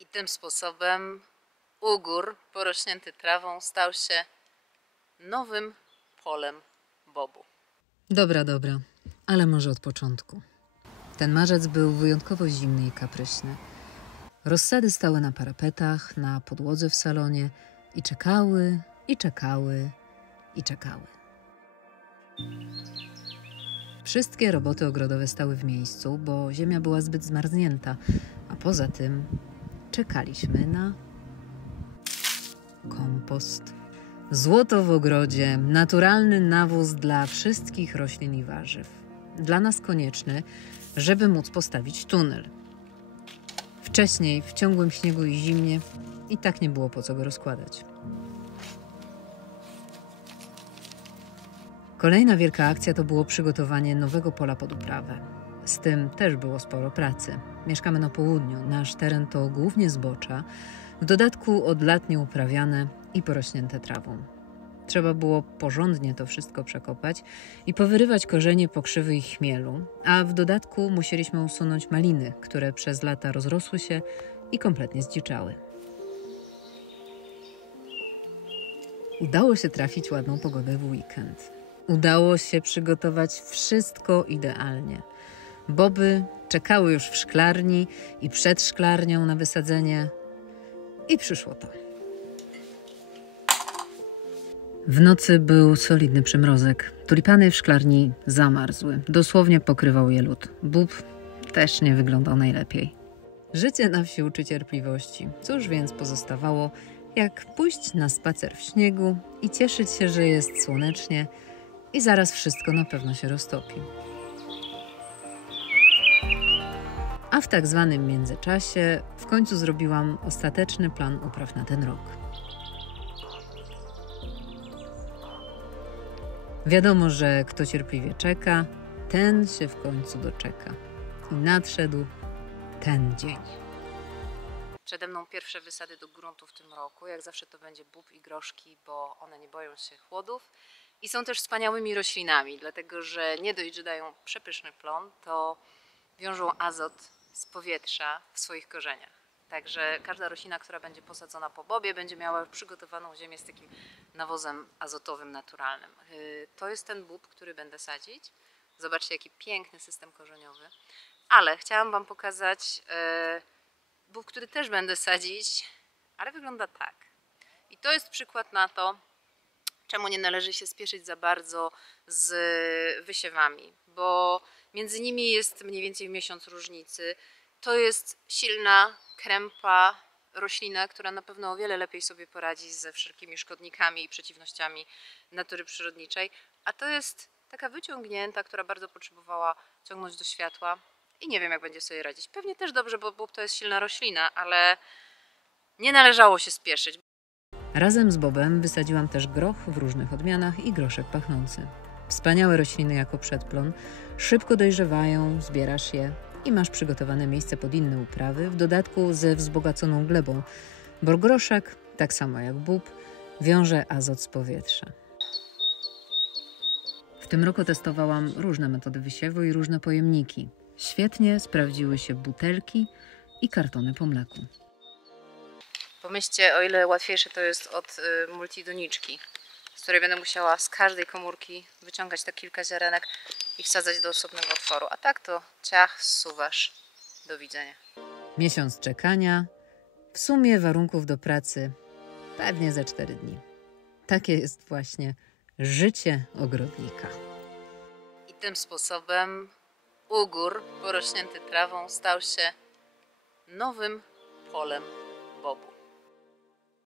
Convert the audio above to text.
I tym sposobem ugór porośnięty trawą stał się nowym polem bobu. Dobra, ale może od początku. Ten marzec był wyjątkowo zimny i kapryśny. Rozsady stały na parapetach, na podłodze w salonie i czekały, i czekały, i czekały. Wszystkie roboty ogrodowe stały w miejscu, bo ziemia była zbyt zmarznięta, a poza tym czekaliśmy na kompost. Złoto w ogrodzie, naturalny nawóz dla wszystkich roślin i warzyw. Dla nas konieczny, żeby móc postawić tunel. Wcześniej, w ciągłym śniegu i zimnie, i tak nie było po co go rozkładać. Kolejna wielka akcja to było przygotowanie nowego pola pod uprawę. Z tym też było sporo pracy. Mieszkamy na południu, nasz teren to głównie zbocza, w dodatku od lat nieuprawiane i porośnięte trawą. Trzeba było porządnie to wszystko przekopać i powyrywać korzenie pokrzywy i chmielu, a w dodatku musieliśmy usunąć maliny, które przez lata rozrosły się i kompletnie zdziczały. Udało się trafić ładną pogodę w weekend. Udało się przygotować wszystko idealnie. Boby czekały już w szklarni i przed szklarnią na wysadzenie i przyszło to. W nocy był solidny przymrozek. Tulipany w szklarni zamarzły. Dosłownie pokrywał je lód. Bób też nie wyglądał najlepiej. Życie na wsi uczy cierpliwości. Cóż więc pozostawało, jak pójść na spacer w śniegu i cieszyć się, że jest słonecznie i zaraz wszystko na pewno się roztopi. A w tak zwanym międzyczasie w końcu zrobiłam ostateczny plan upraw na ten rok. Wiadomo, że kto cierpliwie czeka, ten się w końcu doczeka. I nadszedł ten dzień. Przede mną pierwsze wysady do gruntu w tym roku. Jak zawsze to będzie bób i groszki, bo one nie boją się chłodów. I są też wspaniałymi roślinami, dlatego że nie dość, że dają przepyszny plon, to wiążą azot z powietrza w swoich korzeniach. Także każda roślina, która będzie posadzona po bobie, będzie miała przygotowaną ziemię z takim nawozem azotowym naturalnym. To jest ten bób, który będę sadzić. Zobaczcie, jaki piękny system korzeniowy. Ale chciałam Wam pokazać bób, który też będę sadzić, ale wygląda tak. I to jest przykład na to, czemu nie należy się spieszyć za bardzo z wysiewami, bo między nimi jest mniej więcej miesiąc różnicy. To jest silna, krępa roślina, która na pewno o wiele lepiej sobie poradzi ze wszelkimi szkodnikami i przeciwnościami natury przyrodniczej, a to jest taka wyciągnięta, która bardzo potrzebowała ciągnąć do światła i nie wiem, jak będzie sobie radzić. Pewnie też dobrze, bo bób to jest silna roślina, ale nie należało się spieszyć. Razem z bobem wysadziłam też groch w różnych odmianach i groszek pachnący. Wspaniałe rośliny jako przedplon, szybko dojrzewają, zbierasz je i masz przygotowane miejsce pod inne uprawy, w dodatku ze wzbogaconą glebą, bo groszek, tak samo jak bób, wiąże azot z powietrza. W tym roku testowałam różne metody wysiewu i różne pojemniki. Świetnie sprawdziły się butelki i kartony po mleku. Pomyślcie, o ile łatwiejsze to jest od multidoniczki, z której będę musiała z każdej komórki wyciągać te kilka ziarenek i wsadzać do osobnego otworu. A tak to ciach, zsuwasz. Do widzenia. Miesiąc czekania, w sumie warunków do pracy pewnie za 4 dni. Takie jest właśnie życie ogrodnika. I tym sposobem ugór porośnięty trawą stał się nowym polem bobu.